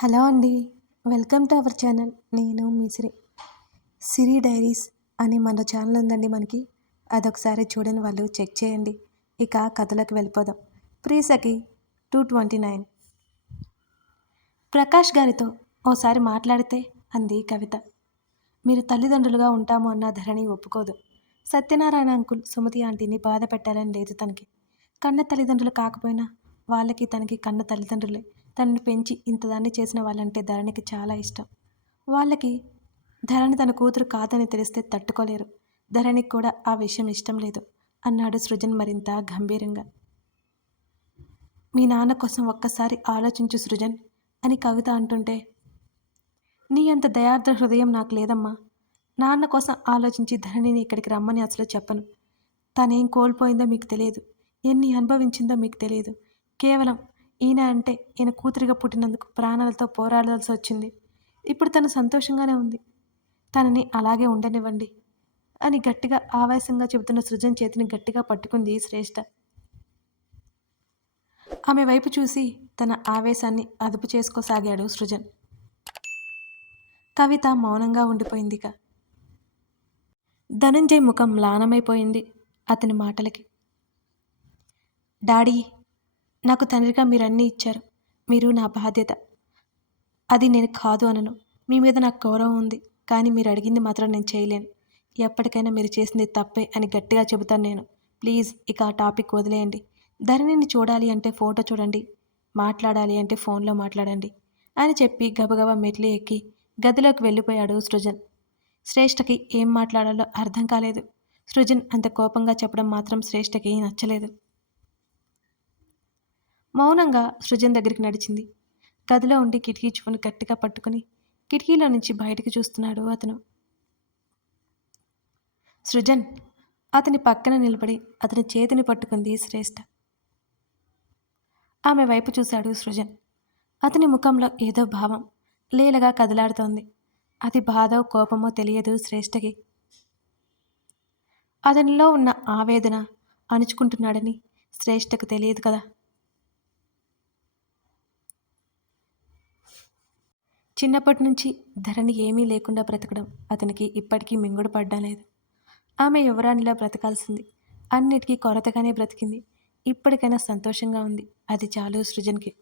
Hello అండి. Welcome to our channel. నేను మీ సిరి diaries అని మన ఛానల్ ఉందండి మనకి. అదొకసారి చూడని వాళ్ళు చెక్ చేయండి. ఇక కథలోకి వెళ్ళిపోదాం. ప్రియసఖి 229. ప్రకాష్ గారితో ఓసారి మాట్లాడితే అంది కవిత. మీరు తల్లిదండ్రులుగా ఉంటాము అన్న ధరణి ఒప్పుకోదు. సత్యనారాయణ అంకుల్ సుమతి ఆంటీని బాధ పెట్టాలని లేదు తనకి. కన్న తల్లిదండ్రులు కాకపోయినా వాళ్ళకి తనకి కన్న తల్లిదండ్రులే. తనని పెంచి ఇంతదాన్ని చేసిన వాళ్ళంటే ధరణికి చాలా ఇష్టం. వాళ్ళకి ధరణి తన కూతురు కాదని తెలిస్తే తట్టుకోలేరు. ధరణికి కూడా ఆ విషయం ఇష్టం లేదు అన్నాడు సృజన్ మరింత గంభీరంగా. మీ నాన్న కోసం ఒక్కసారి ఆలోచించు సృజన్ అని కవిత అంటుంటే, నీ అంత దయార్ద్ర హృదయం నాకు లేదమ్మా. నాన్న కోసం ఆలోచించి ధరణిని ఇక్కడికి రమ్మని అసలు చెప్పను. తనేం కోల్పోయిందో మీకు తెలియదు, ఎన్ని అనుభవించిందో మీకు తెలియదు. కేవలం ఈయన అంటే ఈయన కూతురిగా పుట్టినందుకు ప్రాణాలతో పోరాడాల్సి వచ్చింది. ఇప్పుడు తను సంతోషంగానే ఉంది. తనని అలాగే ఉండనివ్వండి అని గట్టిగా ఆవేశంగా చెబుతున్న సృజన్ చేతిని గట్టిగా పట్టుకుంది శ్రేష్ఠ. ఆమె వైపు చూసి తన ఆవేశాన్ని అదుపు చేసుకోసాగాడు సృజన్. కవిత మౌనంగా ఉండిపోయిందిక. ధనంజయ్ ముఖం మ్లానమైపోయింది అతని మాటలకి. డాడీ, నాకు తండ్రిగా మీరన్నీ ఇచ్చారు. మీరు నా బాధ్యత. అది నేను కాదు అనను. మీ మీద నాకు గౌరవం ఉంది. కానీ మీరు అడిగింది మాత్రం నేను చేయలేను. ఎప్పటికైనా మీరు చేసింది తప్పే అని గట్టిగా చెబుతాను నేను. ప్లీజ్ ఇక ఆ టాపిక్ వదిలేయండి. ధరణిని చూడాలి అంటే ఫోటో చూడండి, మాట్లాడాలి అంటే ఫోన్లో మాట్లాడండి అని చెప్పి గబగబా మెట్లు ఎక్కి గదిలోకి వెళ్ళిపోయాడు సృజన్. శ్రేష్ఠకి ఏం మాట్లాడాలో అర్థం కాలేదు. సృజన్ అంత కోపంగా చెప్పడం మాత్రం శ్రేష్ఠకి నచ్చలేదు. మౌనంగా సృజన్ దగ్గరికి నడిచింది. గదిలో ఉండి కిటికీ చువ్వను గట్టిగా పట్టుకుని కిటికీలో నుంచి బయటికి చూస్తున్నాడు అతను. సృజన్ అతని పక్కన నిలబడి అతని చేతిని పట్టుకుంది శ్రేష్ఠ. ఆమె వైపు చూశాడు సృజన్. అతని ముఖంలో ఏదో భావం లీలగా కదలాడుతోంది. అది బాధో కోపమో తెలియదు శ్రేష్ఠకి. అతనిలో ఉన్న ఆవేదన అణుచుకుంటున్నాడని శ్రేష్ఠకు తెలియదు కదా. చిన్నప్పటి నుంచి ధరణి ఏమీ లేకుండా బ్రతకడం అతనికి ఇప్పటికీ మింగుడు పడ్డాలేదు. ఆమె యువరాణిలా బ్రతకాల్సింది. అన్నిటికీ కొరతగానే బ్రతికింది. ఇప్పటికైనా సంతోషంగా ఉంది. అది చాలు సృజన్కి.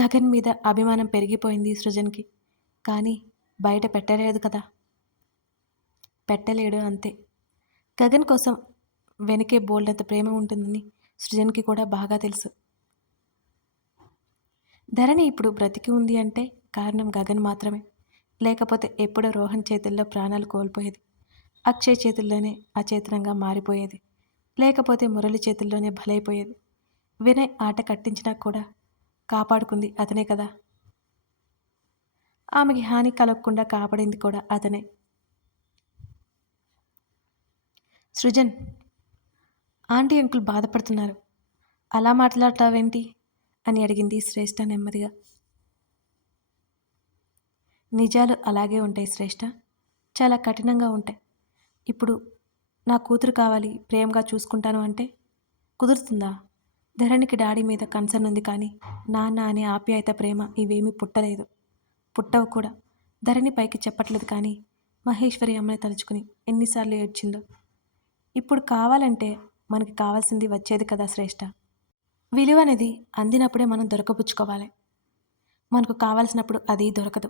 గగన్ మీద అభిమానం పెరిగిపోయింది సృజన్కి. కానీ బయట పెట్టలేదు కదా. పెట్టలేడు అంతే. గగన్ కోసం వెనకే బోల్డంత ప్రేమ ఉంటుందని సృజన్కి కూడా బాగా తెలుసు. ధరణి ఇప్పుడు బ్రతికి ఉంది అంటే కారణం గగన్ మాత్రమే. లేకపోతే ఎప్పుడో రోహన్ చేతుల్లో ప్రాణాలు కోల్పోయేది. అక్షయ్ చేతుల్లోనే అచేతనంగా మారిపోయేది. లేకపోతే మురళి చేతుల్లోనే బలైపోయేది. వినయ్ ఆట కట్టించినా కూడా కాపాడుకుంది అతనే కదా. ఆమెకి హాని కలగకుండా కాపాడింది కూడా అతనే. సృజన్, ఆంటీ అంకుల్ బాధపడుతున్నారు. అలా మాట్లాడతావేంటి అని అడిగింది శ్రేష్ఠ నెమ్మదిగా. నిజాలు అలాగే ఉంటాయి శ్రేష్ఠ, చాలా కఠినంగా ఉంటాయి. ఇప్పుడు నా కూతురు కావాలి, ప్రేమగా చూసుకుంటాను అంటే కుదురుతుందా? ధరణికి డాడీ మీద కన్సర్న్ ఉంది, కానీ నాన్న అనే ఆప్యాయత, ప్రేమ ఇవేమీ పుట్టలేదు, పుట్టవు కూడా. ధరణి పైకి చెప్పట్లేదు, కానీ మహేశ్వరి అమ్మని తలుచుకుని ఎన్నిసార్లు ఏడ్చిందో. ఇప్పుడు కావాలంటే మనకి కావాల్సింది వచ్చేది కదా శ్రేష్ఠ. విలువ అనేది అందినప్పుడే మనం దొరకపుచ్చుకోవాలి. మనకు కావాల్సినప్పుడు అది దొరకదు.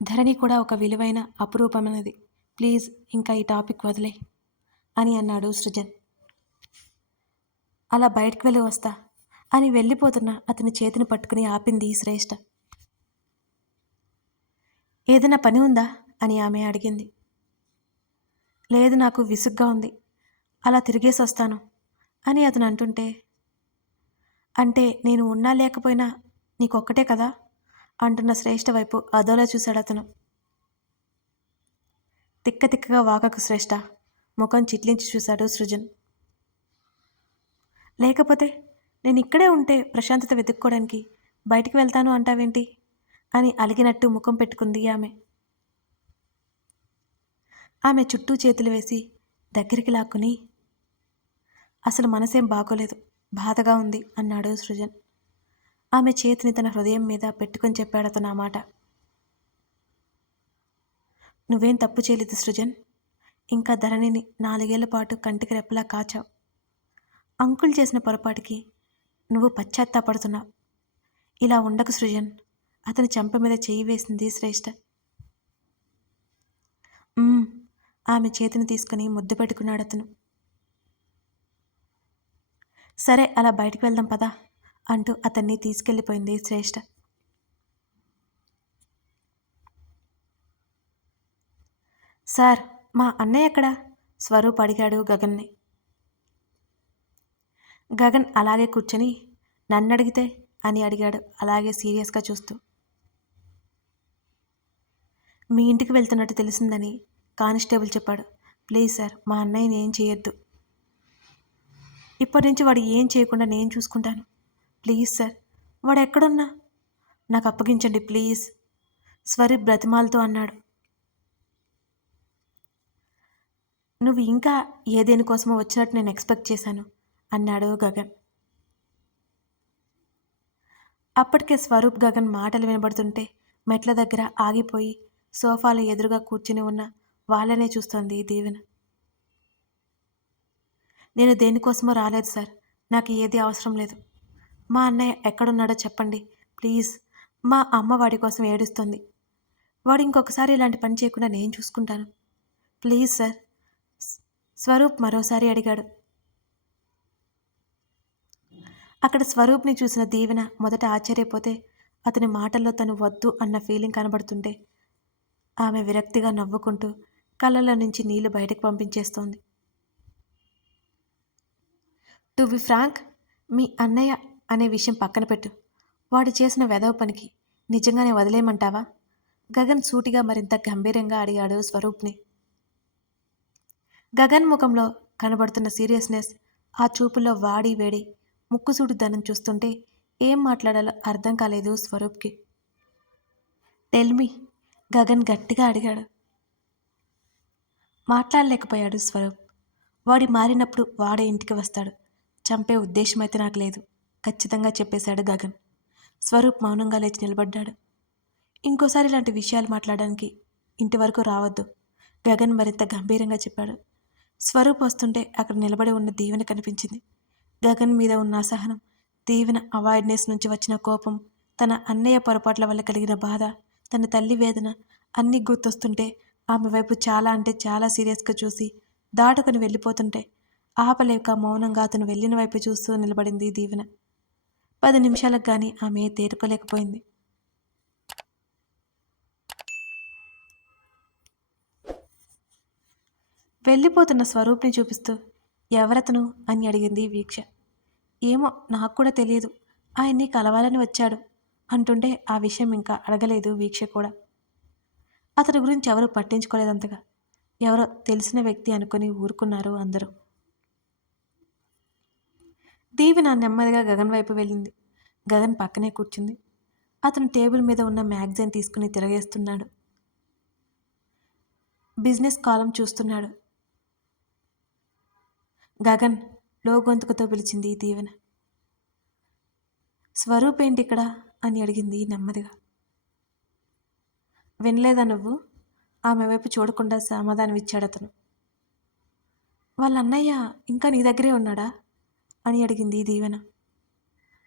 ధరణి కూడా ఒక విలువైన అపురూపమైనది. ప్లీజ్ ఇంకా ఈ టాపిక్ వదిలే అని అన్నాడు సృజన్. అలా బయటకు వెళ్ళి వస్తా అని వెళ్ళిపోతున్న అతని చేతిని పట్టుకుని ఆపింది శ్రేష్ఠ. ఏదైనా పని ఉందా అని ఆమె అడిగింది. లేదు, నాకు విసుగ్గా ఉంది, అలా తిరిగేసి వస్తాను అని అతను అంటుంటే, అంటే నేను ఉన్నా లేకపోయినా నీకొక్కటే కదా అంటున్న శ్రేష్ఠ వైపు అదోలా చూశాడు అతను. తిక్క తిక్కగా వాకకు శ్రేష్ఠ, ముఖం చిట్లించి చూశాడు సృజన్. లేకపోతే నేను ఇక్కడే ఉంటే ప్రశాంతత వెతుక్కోవడానికి బయటికి వెళ్తాను అంటావేంటి అని అలిగినట్టు ముఖం పెట్టుకుంది ఆమె. ఆమె చుట్టూ చేతులు వేసి దగ్గరికి లాక్కుని, అసలు మనసేం బాగోలేదు, బాధగా ఉంది అన్నాడు సృజన్. ఆమె చేతిని తన హృదయం మీద పెట్టుకొని చెప్పాడు అతను ఆ మాట. నువ్వేం తప్పు చేయలేదు సృజన్. ఇంకా ధరణిని 4 ఏళ్ల పాటు కంటికి రెప్పలా కాచావు. అంకుల్ చేసిన పొరపాటుకి నువ్వు పశ్చాత్తాపడుతున్నావు. ఇలా ఉండకు సృజన్. అతని చెంప మీద చెయ్యి వేసింది శ్రేష్ఠ. ఆమె చేతిని తీసుకుని ముద్దు పెట్టుకున్నాడు అతను. సరే అలా బయటికి వెళ్దాం పదా అంటూ అతన్ని తీసుకెళ్ళిపోయింది శ్రేష్ఠ. సార్, మా అన్నయ్య ఎక్కడా? స్వరూప్ అడిగాడు గగన్ని. గగన్ అలాగే కూర్చొని నన్నడిగితే అని అడిగాడు అలాగే సీరియస్గా చూస్తూ. మీ ఇంటికి వెళ్తున్నట్టు తెలిసిందని కానిస్టేబుల్ చెప్పాడు. ప్లీజ్ సార్, మా అన్నయ్యని ఏం చేయొద్దు. ఇప్పటి నుంచి వాడు ఏం చేయకుండా నేను చూసుకుంటాను. ప్లీజ్ సార్, వాడు ఎక్కడున్నా నాకు అప్పగించండి ప్లీజ్, స్వరూప్ బ్రతిమాలతో అన్నాడు. నువ్వు ఇంకా ఏదేనికోసమో వచ్చినట్టు నేను ఎక్స్పెక్ట్ చేశాను అన్నాడు గగన్. అప్పటికే స్వరూప్ గగన్ మాటలు వినబడుతుంటే మెట్ల దగ్గర ఆగిపోయి సోఫాలో ఎదురుగా కూర్చుని ఉన్న వాళ్ళనే చూస్తోంది దీవెన. నేను దేనికోసమో రాలేదు సార్, నాకు ఏది అవసరం లేదు. మా అన్నయ్య ఎక్కడున్నాడో చెప్పండి ప్లీజ్. మా అమ్మ వాడి కోసం ఏడుస్తుంది. వాడు ఇంకొకసారి ఇలాంటి పని చేయకుండా నేను చూసుకుంటాను. ప్లీజ్ సార్, స్వరూప్ మరోసారి అడిగాడు. అక్కడ స్వరూప్ని చూసిన దీవెన మొదట ఆశ్చర్యపోతే అతని మాటల్లో తను వద్దు అన్న ఫీలింగ్ కనబడుతుంటే ఆమె విరక్తిగా నవ్వుకుంటూ కళ్ళలో నుంచి నీళ్లు బయటకు పంపించేస్తోంది. టు బి ఫ్రాంక్, మీ అన్నయ్య అనే విషయం పక్కన పెట్టు. వాడు చేసిన వెధవ పనికి నిజంగానే వదిలేయమంటావా? గగన్ సూటిగా మరింత గంభీరంగా అడిగాడు స్వరూప్ని. గగన్ ముఖంలో కనబడుతున్న సీరియస్నెస్, ఆ చూపుల్లో వాడి వేడి ముక్కుసూటి ధనం చూస్తుంటే ఏం మాట్లాడాలో అర్థం కాలేదు స్వరూప్కి. టెల్మీ, గగన్ గట్టిగా అడిగాడు. మాట్లాడలేకపోయాడు స్వరూప్. వాడి మారినప్పుడు వాడే ఇంటికి వస్తాడు. చంపే ఉద్దేశం అయితే నాకు లేదు, ఖచ్చితంగా చెప్పేశాడు గగన్. స్వరూప్ మౌనంగా లేచి నిలబడ్డాడు. ఇంకోసారి ఇలాంటి విషయాలు మాట్లాడడానికి ఇంటి వరకు రావద్దు, గగన్ మరింత గంభీరంగా చెప్పాడు. స్వరూప్ వస్తుంటే అక్కడ నిలబడి ఉన్న దీవెన కనిపించింది. గగన్ మీద ఉన్న అసహనం, దీవెన అవాయిడ్నెస్ నుంచి వచ్చిన కోపం, తన అన్నయ్య పొరపాట్ల వల్ల కలిగిన బాధ, తన తల్లి వేదన అన్నీ గుర్తొస్తుంటే ఆమె వైపు చాలా అంటే చాలా సీరియస్గా చూసి దాటుకుని వెళ్ళిపోతుంటే ఆపలేక మౌనంగా అతను వెళ్ళిన వైపు చూస్తూ నిలబడింది దీవెన. 10 నిమిషాలకు కానీ ఆమె తేరుకోలేకపోయింది. వెళ్ళిపోతున్న స్వరూప్ని చూపిస్తూ ఎవరతను అని అడిగింది వీక్ష. ఏమో నాకు కూడా తెలియదు, ఆయన్ని కలవాలని వచ్చాడు అంటుంటే ఆ విషయం ఇంకా అడగలేదు వీక్ష కూడా. అతని గురించి ఎవరూ పట్టించుకోలేదంతగా. ఎవరో తెలిసిన వ్యక్తి అనుకుని ఊరుకున్నారు అందరూ. దీవెన నెమ్మదిగా గగన్ వైపు వెళ్ళింది. గగన్ పక్కనే కూర్చుంది. అతను టేబుల్ మీద ఉన్న మ్యాగజైన్ తీసుకుని తిరగేస్తున్నాడు. బిజినెస్ కాలం చూస్తున్నాడు. గగన్, లో గొంతుకుతో పిలిచింది దీవెన. స్వరూప్ ఏంటి ఇక్కడ అని అడిగింది నెమ్మదిగా. వినలేదా నువ్వు? ఆమె వైపు చూడకుండా సమాధానం ఇచ్చాడు అతను. వాళ్ళ అన్నయ్య ఇంకా నీ దగ్గరే ఉన్నాడా అని అడిగింది దీవెన.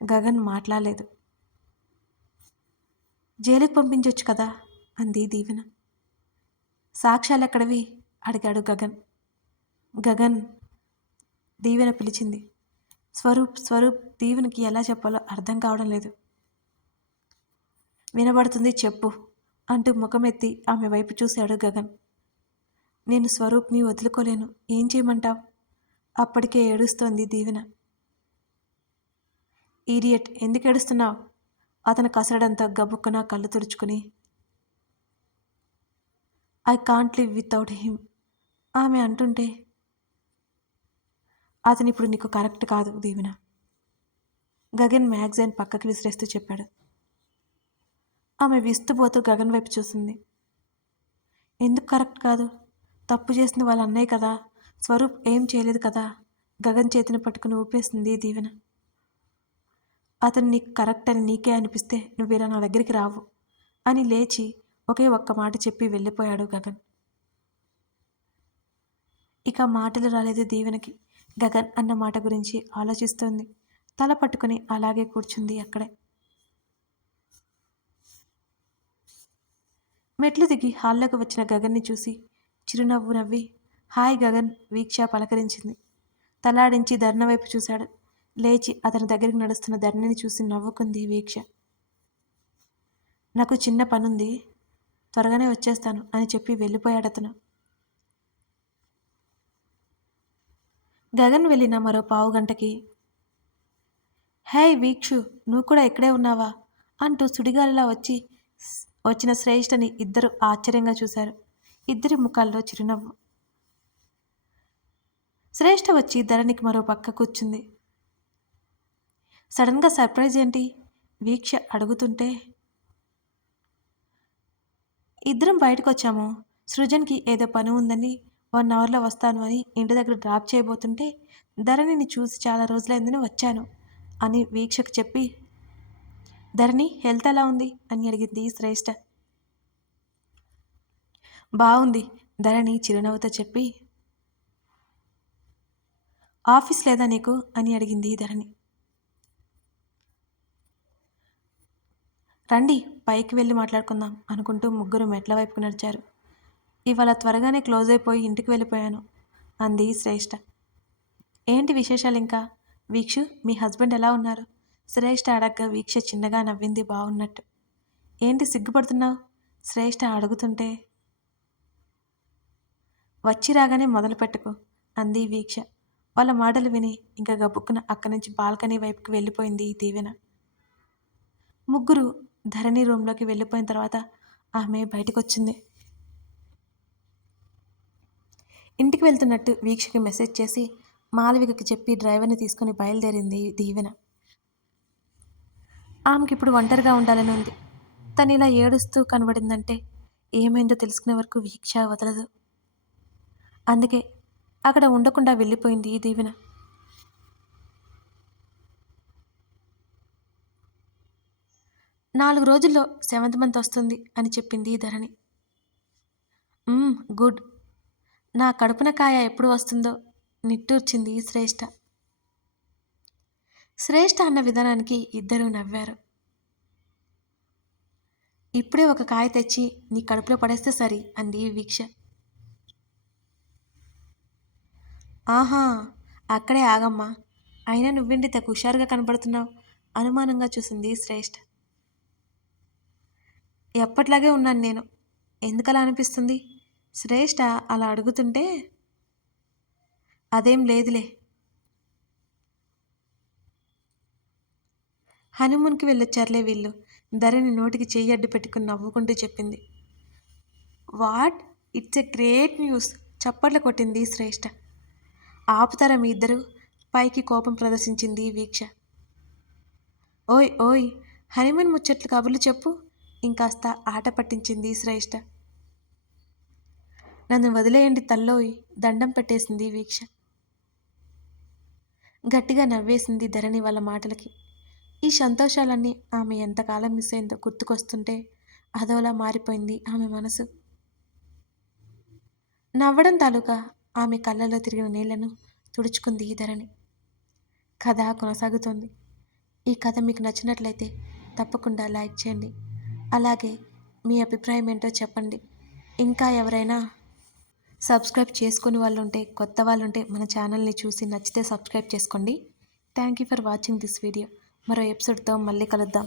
గగన్ మాట్లాడలేదు. జైలుకు పంపించవచ్చు కదా అంది దీవెన. సాక్ష్యాలు ఎక్కడవి అడిగాడు గగన్. గగన్, దీవెన పిలిచింది. స్వరూప్ దీవెనకి ఎలా చెప్పాలో అర్థం కావడం లేదు. వినబడుతుంది చెప్పు అంటూ ముఖమెత్తి ఆమె వైపు చూశాడు గగన్. నేను స్వరూప్ని వదులుకోలేను, ఏం చేయమంటావు? అప్పటికే ఏడుస్తోంది దీవెన. ఈడియట్, ఎందుకు ఏడుస్తున్నావు? అతను కసరడంతా గబుక్కున కళ్ళు తుడుచుకుని I can't live without him ఆమె అంటుంటే, అతను ఇప్పుడు నీకు కరెక్ట్ కాదు దీవెన, గగన్ మ్యాగజైన్ పక్కకి విసిరేస్తూ చెప్పాడు. ఆమె విస్తుపోతూ గగన్ వైపు చూసింది. ఎందుకు కరెక్ట్ కాదు? తప్పు చేసింది వాళ్ళ అన్నయ్య కదా, స్వరూప్ ఏం చేయలేదు కదా. గగన్ చేతిని పట్టుకుని ఊపేసింది దీవెన. అతను నీకు కరెక్ట్ అని నీకే అనిపిస్తే నువ్వేలా నా దగ్గరికి రావు అని లేచి ఒకే ఒక్క మాట చెప్పి వెళ్ళిపోయాడు గగన్. ఇక మాటలు రాలేదు దీవెనకి. గగన్ అన్న మాట గురించి ఆలోచిస్తోంది. తల పట్టుకుని అలాగే కూర్చుంది అక్కడే. మెట్లు దిగి హాల్లోకి వచ్చిన గగన్ని చూసి చిరునవ్వు నవ్వి హాయ్ గగన్ వీక్ష పలకరించింది. తలాడించి ధర్ణ వైపు చూశాడు. లేచి అతని దగ్గరికి నడుస్తున్న ధరణిని చూసి నవ్వుకుంది వీక్ష. నాకు చిన్న పనుంది, త్వరగానే వచ్చేస్తాను అని చెప్పి వెళ్ళిపోయాడు అతను. గగన్ వెళ్ళిన మరో పావు గంటకి హే వీక్షు నువ్వు కూడా ఇక్కడే ఉన్నావా అంటూ సుడిగాలిలా వచ్చిన శ్రేష్ఠని ఇద్దరు ఆశ్చర్యంగా చూశారు. ఇద్దరి ముఖాల్లో చిరునవ్వు. శ్రేష్ఠ వచ్చి ధరణికి మరో పక్క కూర్చుంది. సడన్గా సర్ప్రైజ్ ఏంటి వీక్ష అడుగుతుంటే ఇద్దరం బయటకు వచ్చాము. సృజన్కి ఏదో పని ఉందని 1 అవర్లో వస్తాను అని ఇంటి దగ్గర డ్రాప్ చేయబోతుంటే ధరణిని చూసి చాలా రోజులైందని వచ్చాను అని వీక్షకు చెప్పి ధరణి హెల్త్ ఎలా ఉంది అని అడిగింది శ్రేష్ఠ. బాగుంది ధరణి చిరునవ్వుతో చెప్పి ఆఫీస్ లేదా నీకు అని అడిగింది ధరణి. రండి పైకి వెళ్ళి మాట్లాడుకుందాం అనుకుంటూ ముగ్గురు మెట్ల వైపుకు నడిచారు. ఇవాళ త్వరగానే క్లోజ్ అయిపోయి ఇంటికి వెళ్ళిపోయాను అంది శ్రేష్ఠ. ఏంటి విశేషాలు ఇంకా? వీక్షు మీ హస్బెండ్ ఎలా ఉన్నారు? శ్రేష్ఠ అడగ్గా వీక్ష చిన్నగా నవ్వింది బాగున్నట్టు. ఏంటి సిగ్గుపడుతున్నావు? శ్రేష్ఠ అడుగుతుంటే వచ్చి రాగానే మొదలుపెట్టుకో అంది వీక్ష. వాళ్ళ మాటలు విని ఇంకా గబుక్కున అక్కడి నుంచి బాల్కనీ వైపుకి వెళ్ళిపోయింది దీవెన. ముగ్గురు ధరణి రూమ్లోకి వెళ్ళిపోయిన తర్వాత ఆమె బయటకు వచ్చింది. ఇంటికి వెళ్తున్నట్టు వీక్షకి మెసేజ్ చేసి మాలవికకి చెప్పి డ్రైవర్ని తీసుకుని బయలుదేరింది దీవెన. ఆమెకి ఇప్పుడు ఒంటరిగా ఉండాలని ఉంది. తను ఇలా ఏడుస్తూ కనబడిందంటే ఏమైందో తెలుసుకునే వరకు వీక్ష వదలదు. అందుకే అక్కడ ఉండకుండా వెళ్ళిపోయింది దీవెన. 4 రోజుల్లో 7th మంత్ వస్తుంది అని చెప్పింది ధరణి. గుడ్. నా కడుపున కాయ ఎప్పుడు వస్తుందో నిట్టూర్చింది శ్రేష్ఠ. శ్రేష్ఠ అన్న విధానానికి ఇద్దరూ నవ్వారు. ఇప్పుడే ఒక కాయ తెచ్చి నీ కడుపులో పడేస్తే సరి అంది వీక్ష. ఆహా అక్కడే ఆగమ్మా, అయినా నువ్వేంటి తెగ హుషారుగా కనబడుతున్నావు అనుమానంగా చూసింది శ్రేష్ఠ. ఎప్పట్లాగే ఉన్నాను నేను, ఎందుకలా అనిపిస్తుంది? శ్రేష్ఠ అలా అడుగుతుంటే అదేం లేదులే, హనీమూన్కి వెళ్ళొచ్చారులే వీళ్ళు ధరణి నోటికి చెయ్యి అడ్డు పెట్టుకుని నవ్వుకుంటూ చెప్పింది. What, it's a great news చప్పట్లు కొట్టింది శ్రేష్ఠ. ఆపుతారా మీ ఇద్దరు? పైకి కోపం ప్రదర్శించింది వీక్ష. ఓయ్ ఓయ్ హనీమూన్ ముచ్చట్లు కబుర్లు చెప్పు ఇంకాస్త ఆట పట్టించింది శ్రేష్ఠ. నన్ను వదిలేయండి తల్లోయ్ దండం పెట్టేసింది వీక్ష. గట్టిగా నవ్వేసింది ధరణి వాళ్ళ మాటలకి. ఈ సంతోషాలన్నీ ఆమె ఎంతకాలం మిస్ అయిందో గుర్తుకొస్తుంటే అదోలా మారిపోయింది ఆమె మనసు. నవ్వడం తాలూకా ఆమె కళ్ళలో తిరిగిన నీళ్లను తుడుచుకుంది ధరణి. కథ కొనసాగుతోంది. ఈ కథ మీకు నచ్చినట్లయితే తప్పకుండా లైక్ చేయండి. అలాగే మీ అభిప్రాయం ఏంటో చెప్పండి. ఇంకా ఎవరైనా సబ్స్క్రైబ్ చేసుకుని వాళ్ళు ఉంటే, కొత్త వాళ్ళు ఉంటే మన ఛానల్ని చూసి నచ్చితే సబ్స్క్రైబ్ చేసుకోండి. Thank you for watching this video. మరో ఎపిసోడ్తో మళ్ళీ కలుద్దాం.